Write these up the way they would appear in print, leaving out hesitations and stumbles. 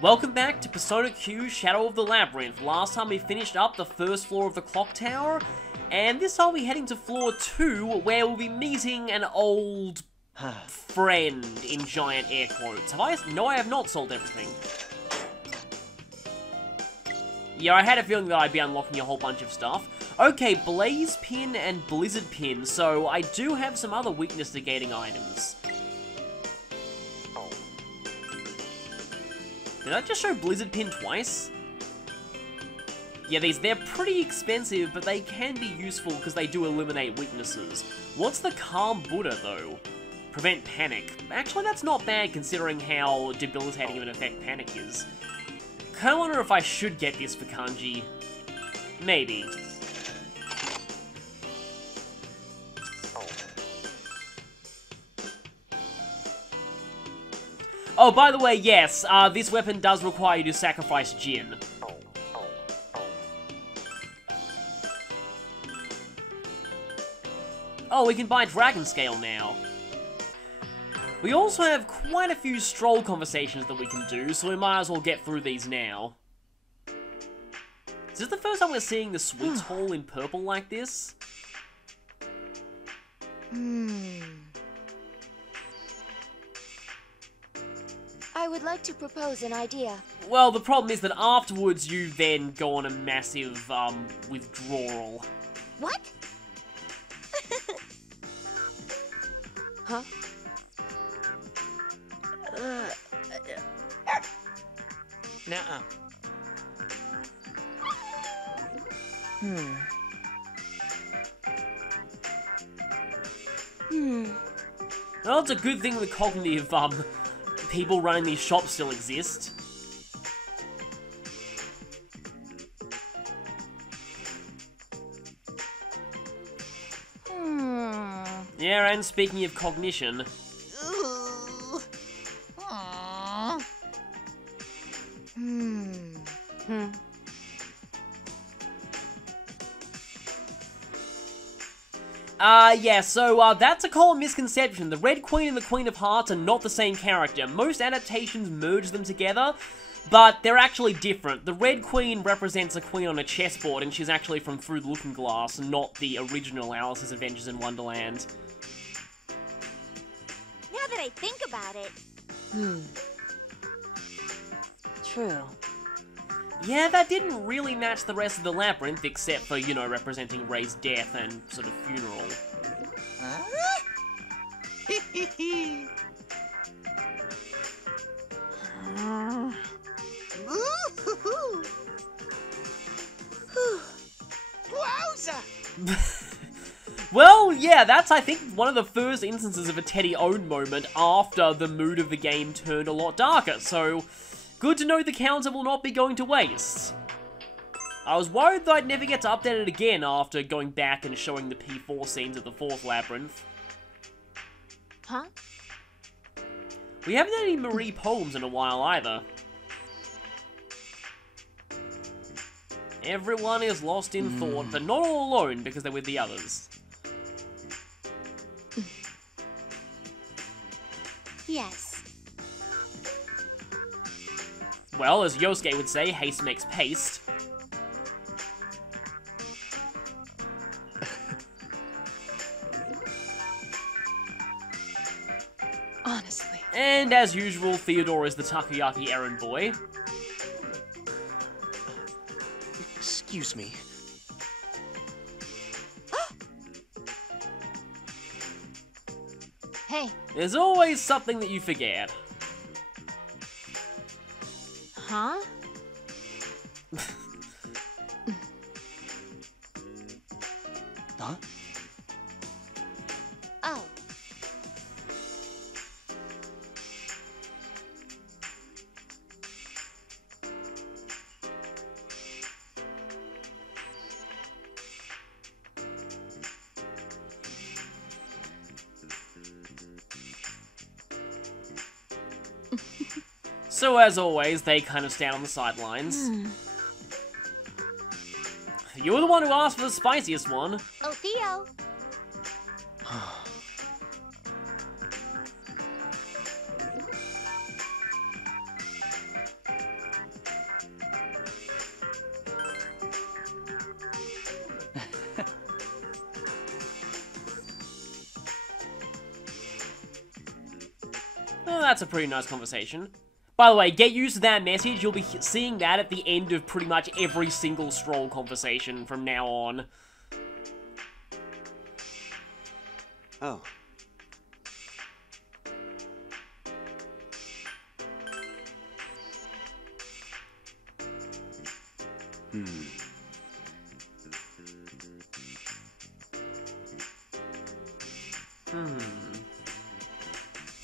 Welcome back to Persona Q Shadow of the Labyrinth. Last time we finished up the first floor of the clock tower, and this time we're heading to floor 2, where we'll be meeting an old friend, in giant air quotes. No, I have not sold everything. Yeah, I had a feeling that I'd be unlocking a whole bunch of stuff. Okay, Blaze Pin and Blizzard Pin, so I do have some other weakness negating items. Did I just show Blizzard Pin twice? Yeah, they're pretty expensive, but they can be useful because they do eliminate weaknesses. What's the Calm Buddha, though? Prevent panic. Actually, that's not bad considering how debilitating of an effect panic is. Kinda wonder if I should get this for Kanji. Maybe. Oh, by the way, yes, this weapon does require you to sacrifice Jin. Oh, we can buy Dragon Scale now. We also have quite a few stroll conversations that we can do, so we might as well get through these now. Is this the first time we're seeing the Sweets Hall in purple like this? I would like to propose an idea. Well, the problem is that afterwards you then go on a massive, withdrawal. What? Huh? Nuh-uh. Well, it's a good thing the cognitive, people running these shops still exist. Yeah, and speaking of cognition... yeah, so, that's a common misconception. The Red Queen and the Queen of Hearts are not the same character. Most adaptations merge them together, but they're actually different. The Red Queen represents a queen on a chessboard, and she's actually from Through the Looking Glass, and not the original Alice's Adventures in Wonderland. Now that I think about it. True. Yeah, that didn't really match the rest of the labyrinth, except for, you know, representing Ray's death and sort of funeral. Well, yeah, that's, I think, one of the first instances of a Teddy-owned moment after the mood of the game turned a lot darker, so... good to know the counter will not be going to waste. I was worried that I'd never get to update it again after going back and showing the P4 scenes of the 4th labyrinth. Huh? We haven't had any Marie poems in a while either. Everyone is lost in thought, but not all alone because they're with the others. Yes. Well, as Yosuke would say, haste makes paste. Honestly. And as usual, Theodore is the takoyaki errand boy. Excuse me. Hey. There's always something that you forget. Huh? Huh? Oh. So as always, they kind of stand on the sidelines. You're the one who asked for the spiciest one. Oh, Theo. Oh, that's a pretty nice conversation. By the way, get used to that message. You'll be seeing that at the end of pretty much every single Stroll conversation from now on. Oh.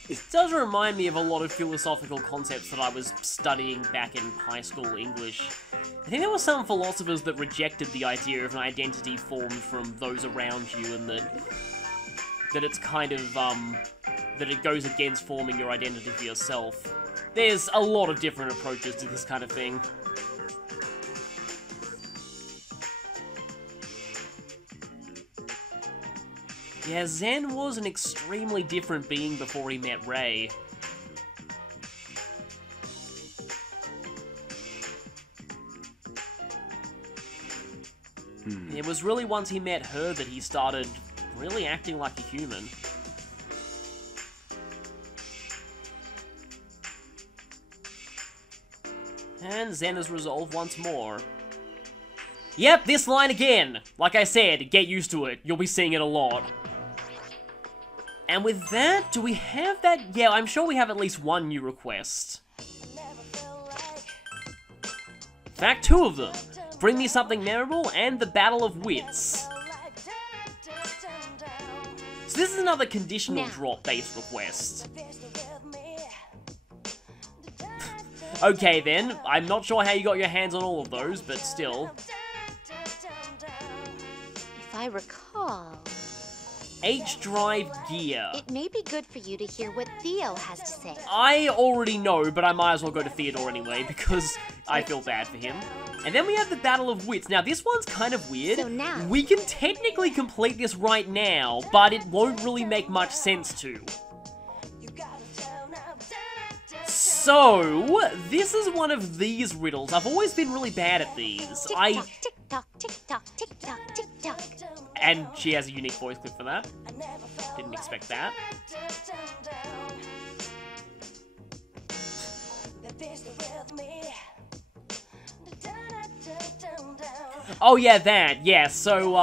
It does remind me of a lot of philosophical concepts that I was studying back in high school English. I think there were some philosophers that rejected the idea of an identity formed from those around you, and that it's kind of, that it goes against forming your identity for yourself. There's a lot of different approaches to this kind of thing. Yeah, Zen was an extremely different being before he met Ray. It was really once he met her that he started really acting like a human. And Zen is resolved once more. Yep, this line again! Like I said, get used to it. You'll be seeing it a lot. And with that, do we have that? Yeah, I'm sure we have at least one new request. In fact, 2 of them. Bring me something memorable and the Battle of Wits. So this is another conditional drop-based request. Okay then, I'm not sure how you got your hands on all of those, but still. If I recall, H-Drive Gear. it may be good for you to hear what Theo has to say. I already know, but I might as well go to Theodore anyway, because I feel bad for him. And then we have the Battle of Wits. Now, this one's kind of weird. So now, we can technically complete this right now, but it won't really make much sense to. So, this is one of these riddles. I've always been really bad at these. tick-tock, tick-tock, tick-tock, tick-tock, tick-tock. And she has a unique voice clip for that. Didn't expect that. Oh yeah, that. Yeah, so,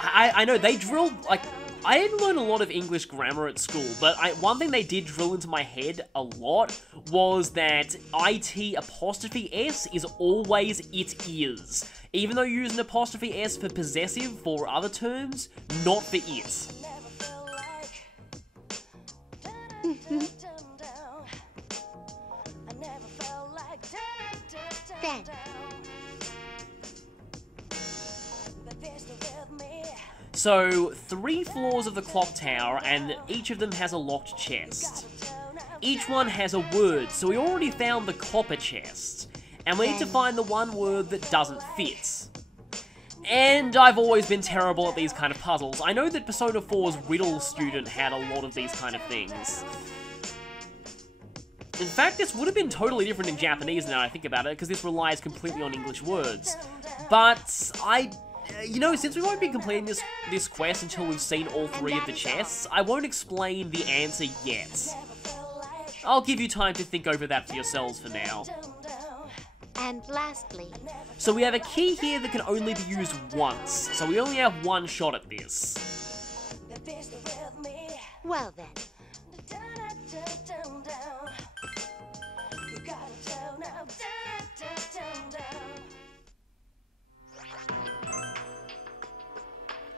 I know they drilled, like, I didn't learn a lot of English grammar at school, but one thing they did drill into my head a lot was that IT''S is always it is. Even though you use an apostrophe S for possessive for other terms, not for it. Then, So, 3 floors of the clock tower, and each of them has a locked chest. Each one has a word, so we already found the copper chest. And we need to find the one word that doesn't fit. And I've always been terrible at these kind of puzzles. I know that Persona 4's riddle student had a lot of these kind of things. In fact, this would have been totally different in Japanese now I think about it, because this relies completely on English words. But you know, since we won't be completing this quest until we've seen all 3 of the chests, I won't explain the answer yet. I'll give you time to think over that for yourselves for now. and lastly, So we have a key here that can only be used once, so we only have one shot at this. well then,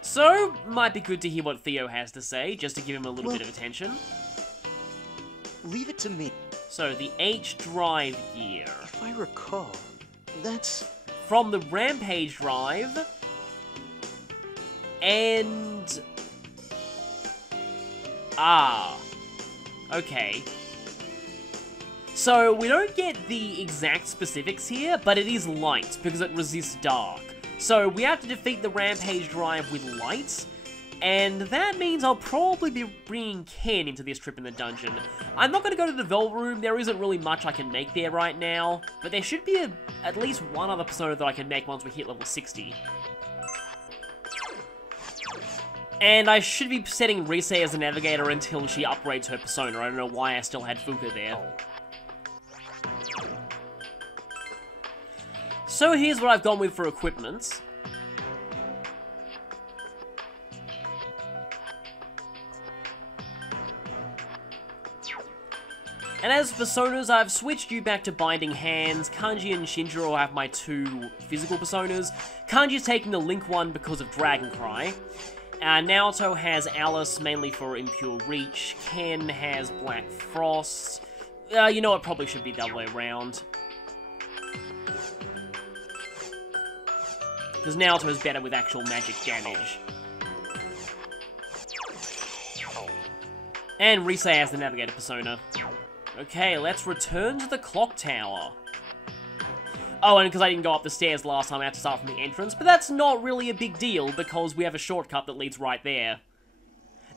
So, might be good to hear what Theo has to say, just to give him a little bit of attention. Leave it to me. So, the H-Drive gear. If I recall, that's... From the Rampage Drive. And... Ah. Okay. So, we don't get the exact specifics here, but it is light, because it resists dark. So, we have to defeat the Rampage Drive with light, and that means I'll probably be bringing Ken into this trip in the dungeon. I'm not going to go to the Velvet Room, there isn't really much I can make there right now, but there should be at least one other persona that I can make once we hit level 60. And I should be setting Rise as a navigator until she upgrades her persona. I don't know why I still had Fuka there. So here's what I've gone with for equipment. And as personas, I've switched you back to Binding Hands. Kanji and Shinjiro have my 2 physical personas. Kanji's taking the Link one because of Dragon Cry. Naoto has Alice, mainly for Impure Reach. Ken has Black Frost. You know, it probably should be the other way around. Because Naoto is better with actual magic damage. And Rise has the Navigator persona. Okay, let's return to the clock tower. Oh, and because I didn't go up the stairs last time, I had to start from the entrance, but that's not really a big deal, because we have a shortcut that leads right there.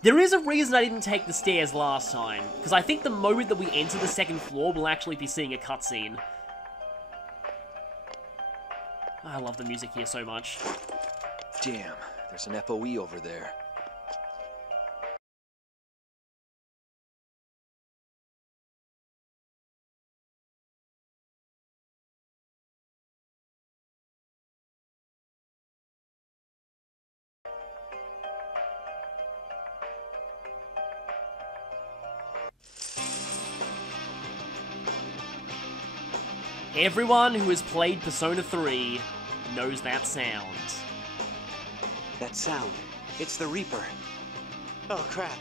There is a reason I didn't take the stairs last time, because I think the moment that we enter the second floor, we'll actually be seeing a cutscene. I love the music here so much. Damn, there's an FOE over there. Everyone who has played Persona 3 knows that sound. That sound. It's the Reaper. Oh crap.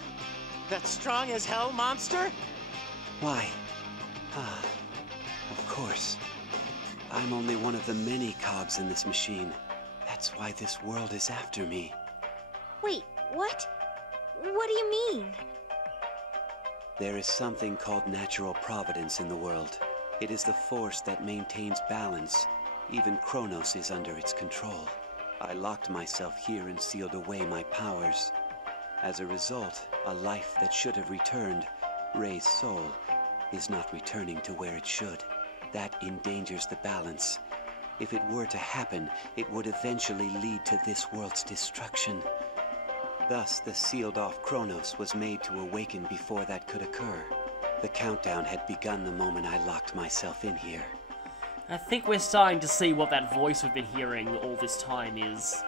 That strong as hell monster? Why? Ah, of course. I'm only one of the many cogs in this machine. That's why this world is after me. Wait, what? What do you mean? There is something called natural providence in the world. It is the force that maintains balance. Even Kronos is under its control. I locked myself here and sealed away my powers. As a result, a life that should have returned, Rei's soul, is not returning to where it should. That endangers the balance. If it were to happen, it would eventually lead to this world's destruction. Thus, the sealed-off Kronos was made to awaken before that could occur. The countdown had begun the moment I locked myself in here. I think we're starting to see what that voice we've been hearing all this time is.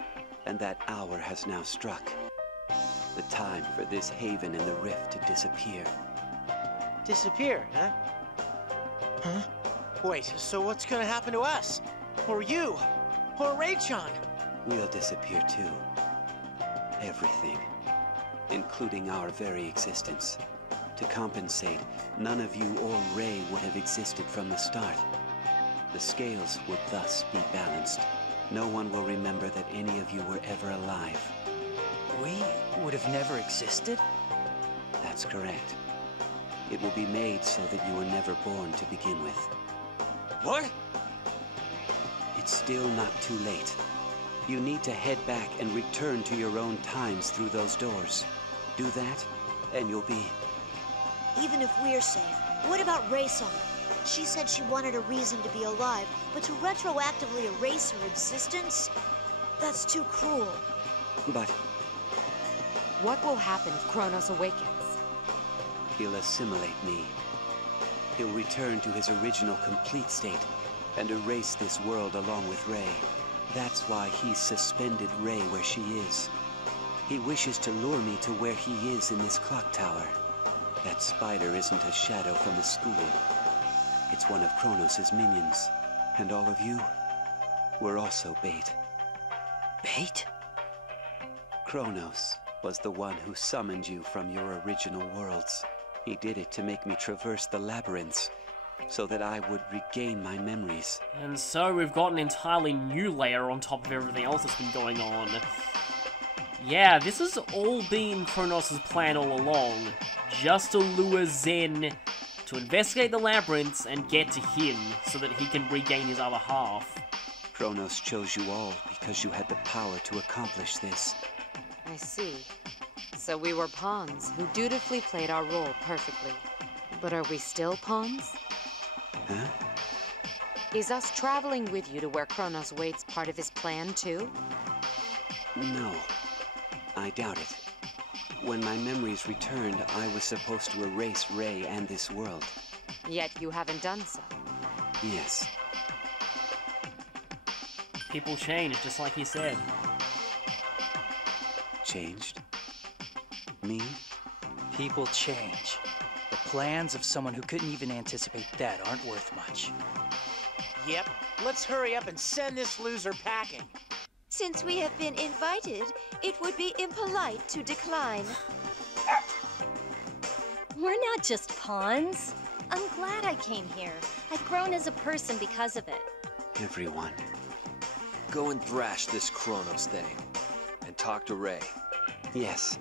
And that hour has now struck. The time for this haven in the rift to disappear. Disappear, huh? Huh? Wait, so what's gonna happen to us? Or you? Or Rei-chan? We'll disappear too. Everything. Including our very existence. To compensate, none of you or Rei would have existed from the start. The scales would thus be balanced. No one will remember that any of you were ever alive. We would have never existed? That's correct. It will be made so that you were never born to begin with. What? It's still not too late. You need to head back and return to your own times through those doors. Do that, and you'll be... Even if we're safe, what about Rei-san? She said she wanted a reason to be alive, but to retroactively erase her existence? That's too cruel. But What will happen if Kronos awakens? he'll assimilate me. He'll return to his original complete state and erase this world along with Rei. That's why he's suspended Rei where she is. He wishes to lure me to where he is in this clock tower. That spider isn't a shadow from the school. It's one of Kronos' minions. And all of you were also bait. Bait? Kronos was the one who summoned you from your original worlds. He did it to make me traverse the labyrinths, so that I would regain my memories. And so we've got an entirely new layer on top of everything else that's been going on. Yeah, this has all been Kronos' plan all along. Just to lure Zen to investigate the labyrinths and get to him so that he can regain his other half. Kronos chose you all because you had the power to accomplish this. I see. So we were pawns who dutifully played our role perfectly. But are we still pawns? Huh? Is us traveling with you to where Kronos waits part of his plan too? No. I doubt it. When my memories returned, I was supposed to erase Ray and this world. Yet you haven't done so. Yes. People change, just like he said. Changed? Me? People change. The plans of someone who couldn't even anticipate that aren't worth much. Yep. Let's hurry up and send this loser packing. Since we have been invited, it would be impolite to decline. We're not just pawns. I'm glad I came here. I've grown as a person because of it. Everyone. Go and thrash this Kronos thing. And talk to Ray. Yes.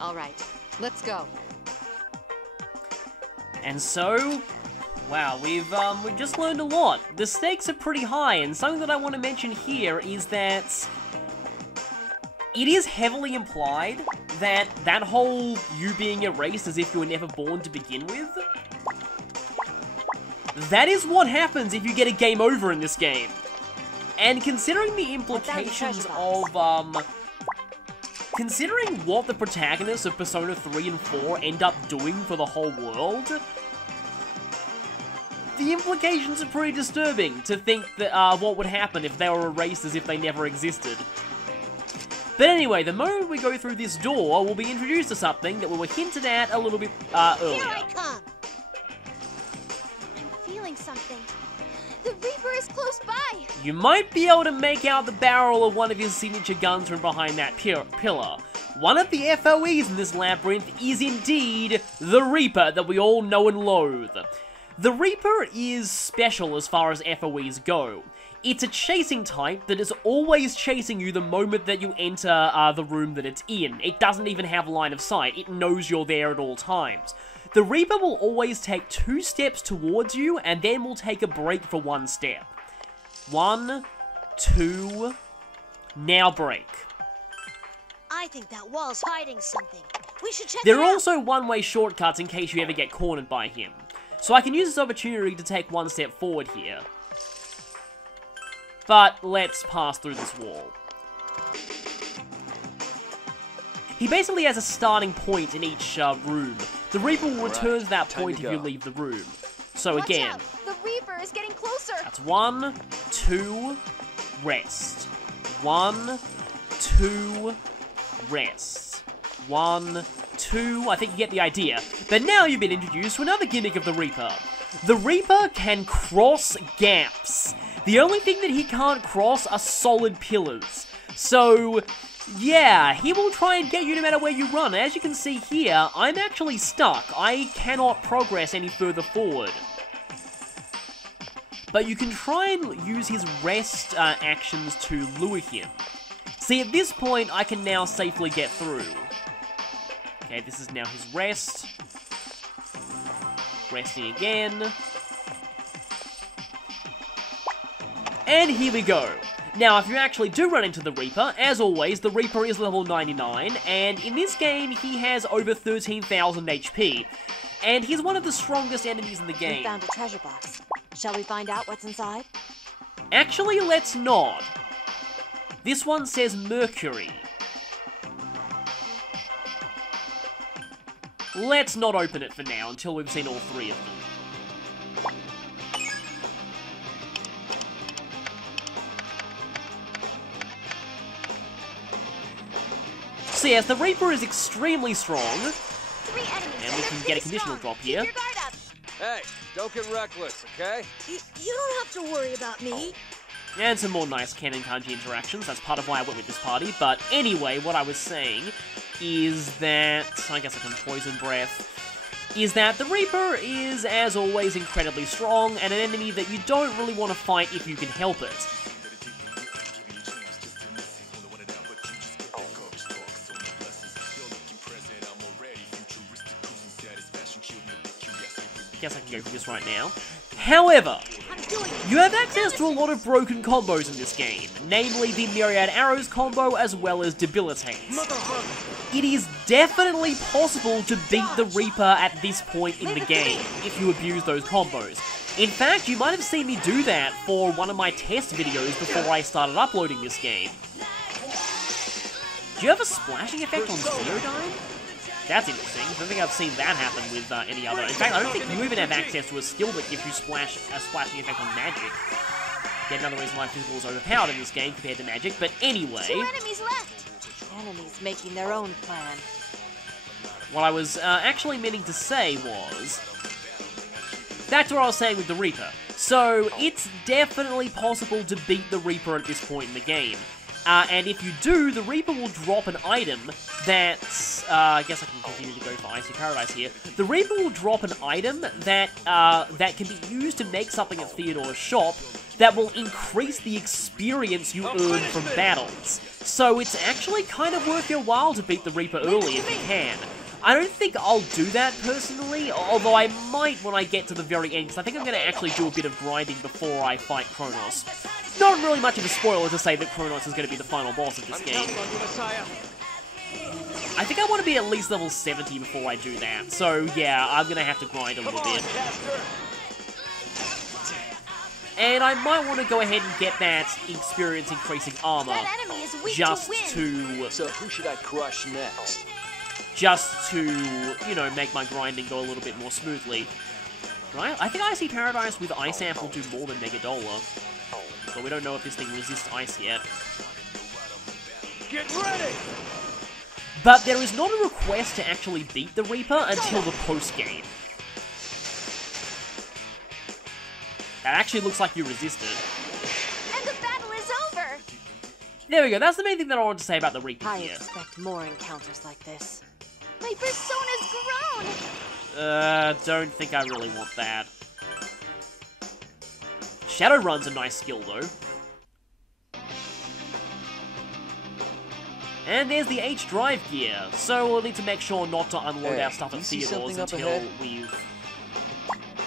All right, let's go. And so, wow, we've just learned a lot. The stakes are pretty high, and something that I want to mention here is that it is heavily implied that that whole you being erased as if you were never born to begin with, that is what happens if you get a game over in this game. And considering the implications of, considering what the protagonists of Persona 3 and 4 end up doing for the whole world, the implications are pretty disturbing to think that, what would happen if they were erased as if they never existed. But anyway, the moment we go through this door, we'll be introduced to something that we were hinted at a little bit, earlier. Here I come! I'm feeling something. The Reaper is close by! You might be able to make out the barrel of one of his signature guns from behind that pillar. One of the FOEs in this labyrinth is indeed the Reaper that we all know and loathe. The Reaper is special as far as FOEs go. It's a chasing type that is always chasing you the moment that you enter the room that it's in. It doesn't even have line of sight. It knows you're there at all times. The Reaper will always take 2 steps towards you, and then will take a break for 1 step. 1, 2, now break. I think that wall's hiding something. We should check There it are out. also one-way shortcuts in case you ever get cornered by him. So I can use this opportunity to take 1 step forward here. But let's pass through this wall. He basically has a starting point in each room. The Reaper will return to that point if you leave the room. So Watch again, out! The Reaper is getting closer! that's 1, 2, rest. 1, 2, rest. 1, 2, I think you get the idea. But now you've been introduced to another gimmick of the Reaper. The Reaper can cross gaps. The only thing that he can't cross are solid pillars. So, yeah, he will try and get you no matter where you run. As you can see here, I'm actually stuck. I cannot progress any further forward. But you can try and use his rest actions to lure him. See, at this point, I can now safely get through. Okay, this is now his rest. Resting again. And here we go. Now, if you actually do run into the Reaper, as always, the Reaper is level 99, and in this game, he has over 13,000 HP. And he's one of the strongest enemies in the game. We found a treasure box. Shall we find out what's inside? Actually, let's not. This one says Mercury. Let's not open it for now, until we've seen all 3 of them. So yes, the Reaper is extremely strong, 3 enemies, and we they're can get a pretty conditional strong. drop here. Keep your guard up! Hey, don't get reckless, okay? You don't have to worry about me. And some more nice Ken and Kanji interactions, that's part of why I went with this party. But anyway, what I was saying is that, I guess I can poison breath, is that the Reaper is, as always, incredibly strong, and an enemy that you don't really want to fight if you can help it. I guess I can go for this right now. However, you have access to a lot of broken combos in this game, namely the Myriad Arrows combo as well as Debilitate. It is definitely possible to beat the Reaper at this point in the game, if you abuse those combos. In fact, you might have seen me do that for one of my test videos before I started uploading this game. Do you have a splashing effect on Theodine? That's interesting. I don't think I've seen that happen with any other. In fact, I don't think you even have access to a skill that gives you a splashing effect on magic. Yet another reason why physical is overpowered in this game compared to magic. But anyway, 2 enemies left. Enemies making their own plan. what I was actually meaning to say was, that's what I was saying with the Reaper. So it's definitely possible to beat the Reaper at this point in the game. And if you do, the Reaper will drop an item that's... I guess I can continue to go for Icy Paradise here. The Reaper will drop an item that that can be used to make something at Theodore's shop that will increase the experience you earn from battles. So it's actually kind of worth your while to beat the Reaper early if you can. I don't think I'll do that personally, although I might when I get to the very end, because I think I'm going to actually do a bit of grinding before I fight Kronos. Not really much of a spoiler to say that Kronos is going to be the final boss of this game. I think I want to be at least level 70 before I do that, so yeah, I'm going to have to grind a little bit. And I might want to go ahead and get that experience increasing armor, just to... So who should I crush next? Just to, you know, make my grinding go a little bit more smoothly. Right? I think Icy Paradise with Ice Amp will do more than Megadola. But we don't know if this thing resists ice yet. Get ready! But there is not a request to actually beat the Reaper until the post-game. That actually looks like you resisted. And the battle is over! There we go, that's the main thing that I wanted to say about the Reaper I here. expect more encounters like this. My persona's grown! Don't think I really want that. Shadowrun's a nice skill, though. And there's the H drive gear, so we'll need to make sure not to unload our stuff at Theodore's until we've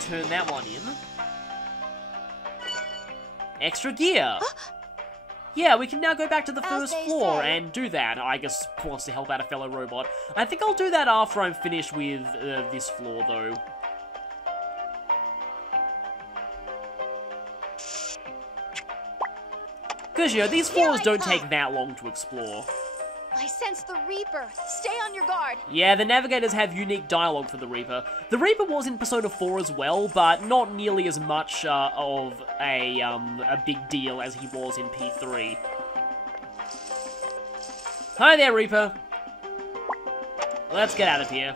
turned that one in. Extra gear! Yeah, we can now go back to the first floor and do that. I guess wants to help out a fellow robot. I think I'll do that after I'm finished with this floor, though. Because, you know, these floors don't take that long to explore. I sense the Reaper. Stay on your guard. Yeah, the Navigators have unique dialogue for the Reaper. The Reaper was in Persona 4 as well, but not nearly as much of a big deal as he was in P3. Hi there, Reaper. Let's get out of here.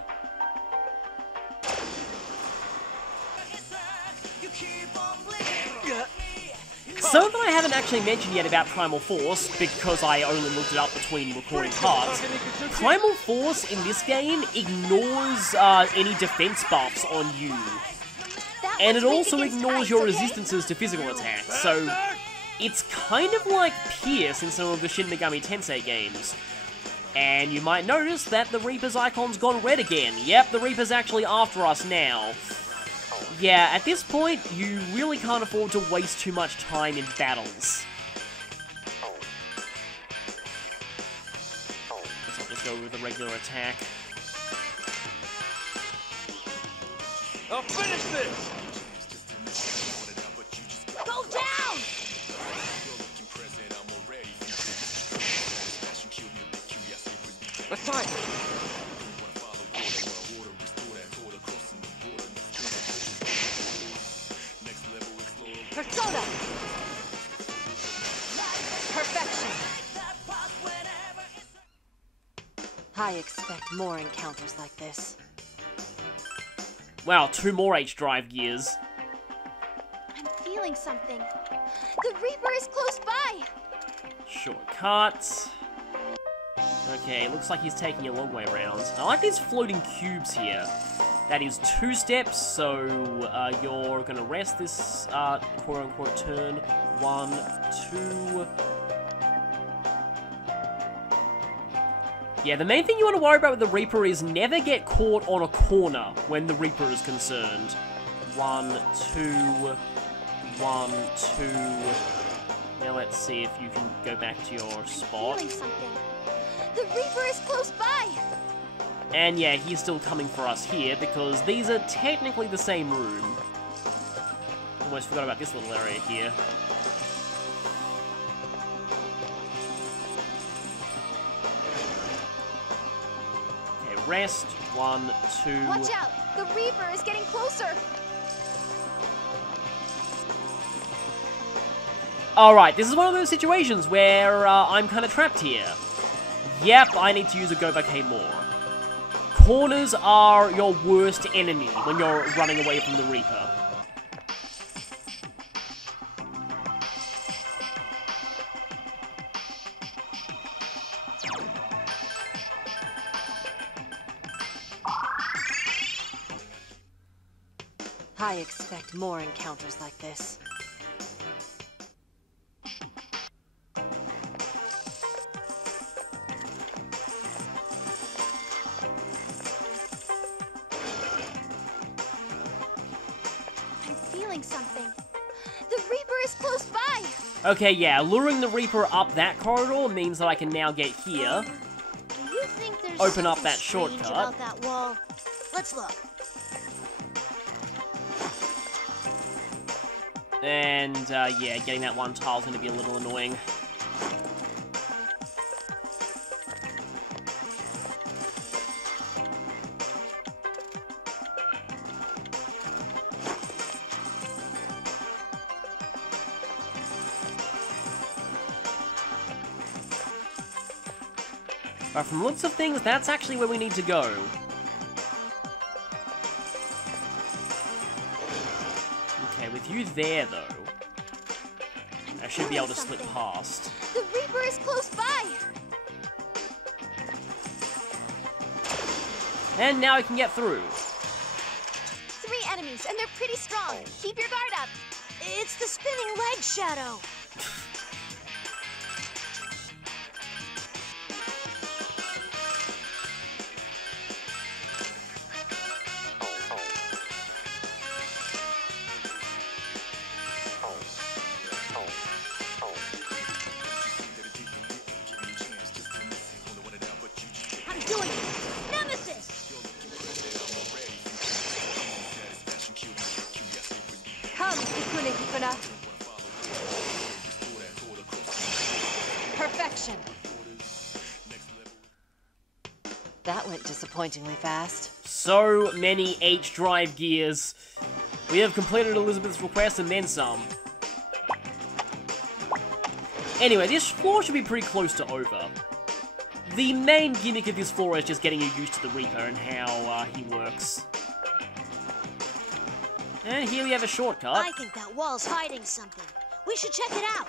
Something I haven't actually mentioned yet about Primal Force, because I only looked it up between recording parts. Primal Force in this game ignores any defense buffs on you. And it also ignores your resistances to physical attacks, so it's kind of like Pierce in some of the Shin Megami Tensei games. And you might notice that the Reaper's icon's gone red again. Yep, the Reaper's actually after us now. Yeah, at this point, you really can't afford to waste too much time in battles. Guess I'll just go with a regular attack. I'll finish this! Go down! Let's fight! Persona! Perfection! I expect more encounters like this. Wow, 2 more H-Drive gears. I'm feeling something. The Reaper is close by! Shortcut. Okay, looks like he's taking a long way around. I like these floating cubes here. That is 2 steps, so you're gonna rest this quote-unquote turn. 1, 2... Yeah, the main thing you want to worry about with the Reaper is never get caught on a corner when the Reaper is concerned. 1, 2... 1, 2... Now let's see if you can go back to your spot. Feeling something. The Reaper is close by! And yeah, he's still coming for us here, because these are technically the same room. Almost forgot about this little area here. rest. 1, 2... Watch out! The Reaper is getting closer! Alright, this is one of those situations where I'm kind of trapped here. Yep, I need to use a Go Baaack more. Corners are your worst enemy when you're running away from the Reaper. I expect more encounters like this. I'm feeling something. The Reaper is close by! Okay, yeah, luring the Reaper up that corridor means that I can now get here. Do you think there's Open up something that strange shortcut. about that wall? Let's look. And, yeah, getting that one tile is going to be a little annoying. But from looks of things, that's actually where we need to go. Okay, with you there, though, I should be able to slip past. The Reaper is close by! And now I can get through. 3 enemies, and they're pretty strong. Keep your guard up. It's the spinning leg shadow. I'm doing it. Nemesis! Come, Kikune Kikuna. Perfection. That went disappointingly fast. So many H-drive gears. We have completed Elizabeth's request and then some. Anyway, this floor should be pretty close to over. The main gimmick of this floor is just getting you used to the Reaper and how he works. And here we have a shortcut. I think that wall's hiding something. We should check it out.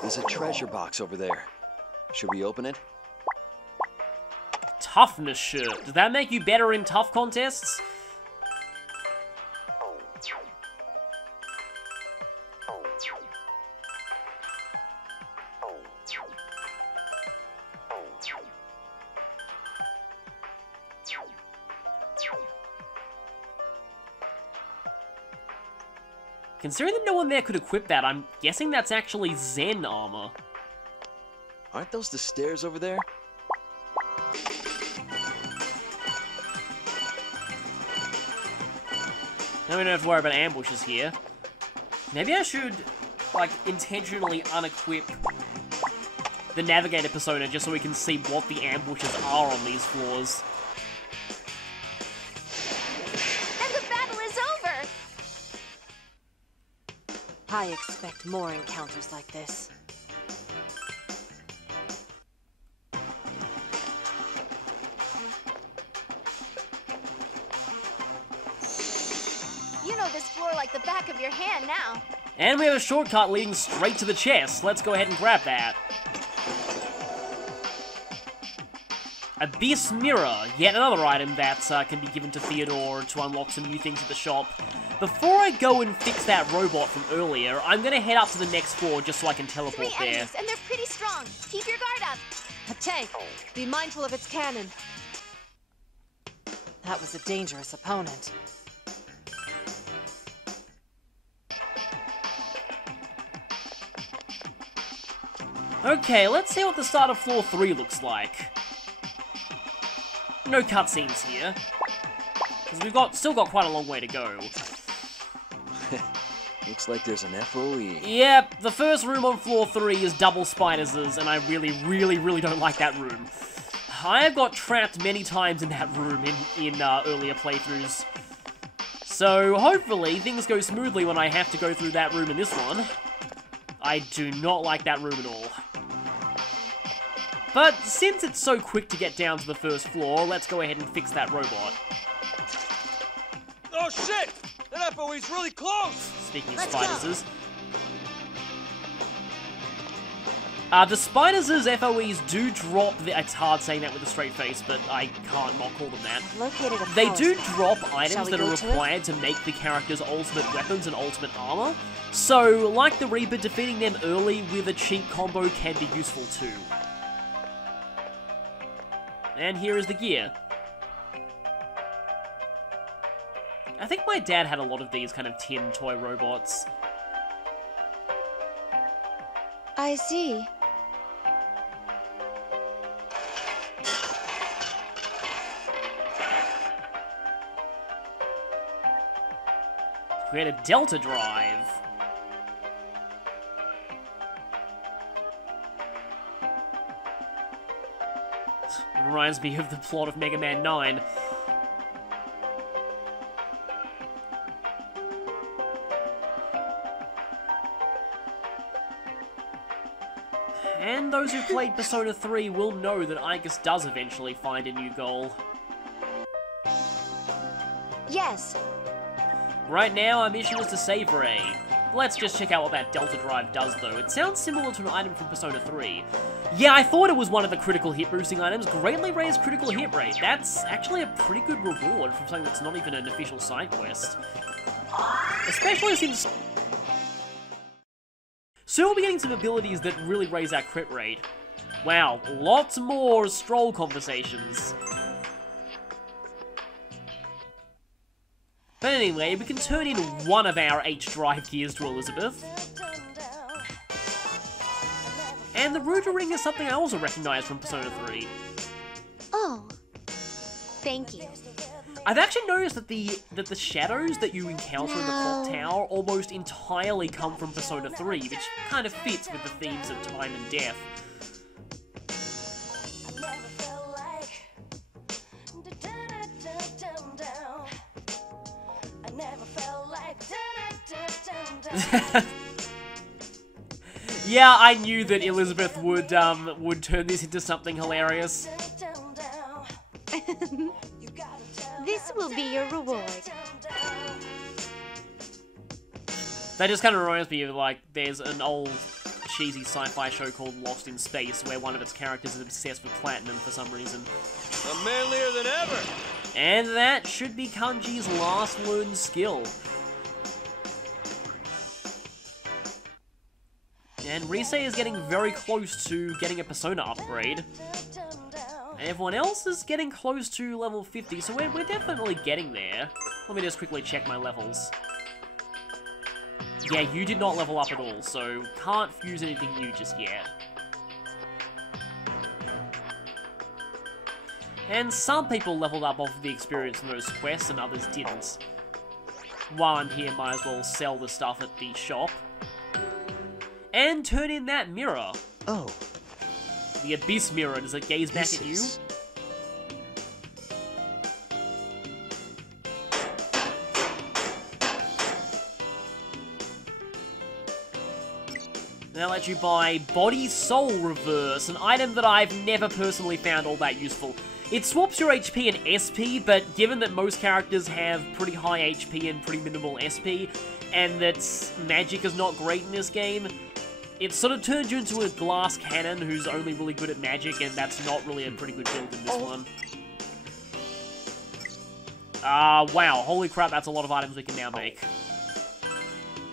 There's a treasure box over there. Should we open it? Toughness shirt. Does that make you better in tough contests? Considering that no one there could equip that, I'm guessing that's actually Zen armor. Aren't those the stairs over there? Now we don't have to worry about ambushes here. Maybe I should, like, intentionally unequip the Navigator persona just so we can see what the ambushes are on these floors. And the battle is over! I expect more encounters like this. You know this floor like the back of your hand now. And we have a shortcut leading straight to the chest. Let's go ahead and grab that. Abyss Mirror, yet another item that can be given to Theodore to unlock some new things at the shop. Before I go and fix that robot from earlier, I'm gonna head up to the next floor just so I can 3 teleport there. enemies, and they're pretty strong. Keep your guard up. Hate, be mindful of its cannon. That was a dangerous opponent. Okay, let's see what the start of floor 3 looks like. No cutscenes here, because we've still got quite a long way to go. Looks like there's an FOE. Yep, the first room on floor 3 is double spiders', and I really, really, really don't like that room. I have got trapped many times in that room in earlier playthroughs. So hopefully things go smoothly when I have to go through that room in this one. I do not like that room at all. But since it's so quick to get down to the first floor, let's go ahead and fix that robot. Oh shit! That FOE's really close! Speaking of spiders. The spiders' FOEs do drop it's hard saying that with a straight face, but I can't not call them that. Located a They power do station. drop items that are required to make the character's ultimate weapons and ultimate armor. So, like the Reaper, defeating them early with a cheap combo can be useful too. And here is the gear. I think my dad had a lot of these kind of tin toy robots. I see. Create a Delta Drive. Reminds me of the plot of Mega Man 9. And those who played Persona 3 will know that Igus does eventually find a new goal. Yes. Right now, our mission is to save Ray. Let's just check out what that Delta Drive does, though. It sounds similar to an item from Persona 3. Yeah, I thought it was one of the critical hit boosting items. Greatly raised critical hit rate. That's actually a pretty good reward from something that's not even an official side quest. Especially since... So we'll be getting some abilities that really raise our crit rate. Wow, lots more stroll conversations. But anyway, we can turn in one of our H-Drive gears to Elizabeth. And the Router Ring is something I also recognize from Persona 3. Oh, thank you. I've actually noticed that the shadows that you encounter in the clock tower almost entirely come from Persona 3, which kind of fits with the themes of time and death. Yeah, I knew that Elizabeth would turn this into something hilarious. This will be your reward. That just kind of reminds me of, like, there's an old cheesy sci-fi show called Lost in Space, where one of its characters is obsessed with platinum for some reason. I'm manlier than ever! And that should be Kanji's last learned skill. And Rise is getting very close to getting a Persona upgrade. And everyone else is getting close to level 50, so we're definitely getting there. Let me just quickly check my levels. Yeah, you did not level up at all, so can't fuse anything new just yet. And some people leveled up off of the experience in those quests, and others didn't. While I'm here, might as well sell the stuff at the shop. And turn in that mirror. Oh. The Abyss Mirror, does it gaze back at you? That lets you buy Body Soul Reverse, an item that I've never personally found all that useful. It swaps your HP and SP, but given that most characters have pretty high HP and pretty minimal SP, and that magic is not great in this game, it sort of turns you into a glass cannon who's only really good at magic, and that's not really a pretty good build in this one. Wow, holy crap, that's a lot of items we can now make.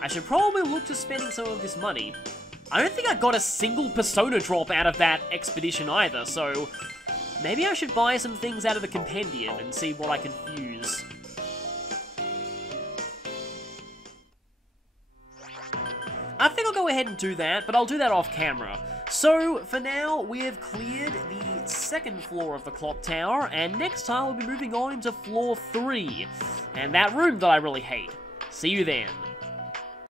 I should probably look to spending some of this money. I don't think I got a single Persona drop out of that expedition either, so maybe I should buy some things out of the compendium and see what I can fuse. I think I'll go ahead and do that, but I'll do that off camera. So, for now, we have cleared the second floor of the clock tower, and next time we'll be moving on into floor 3, and that room that I really hate. See you then.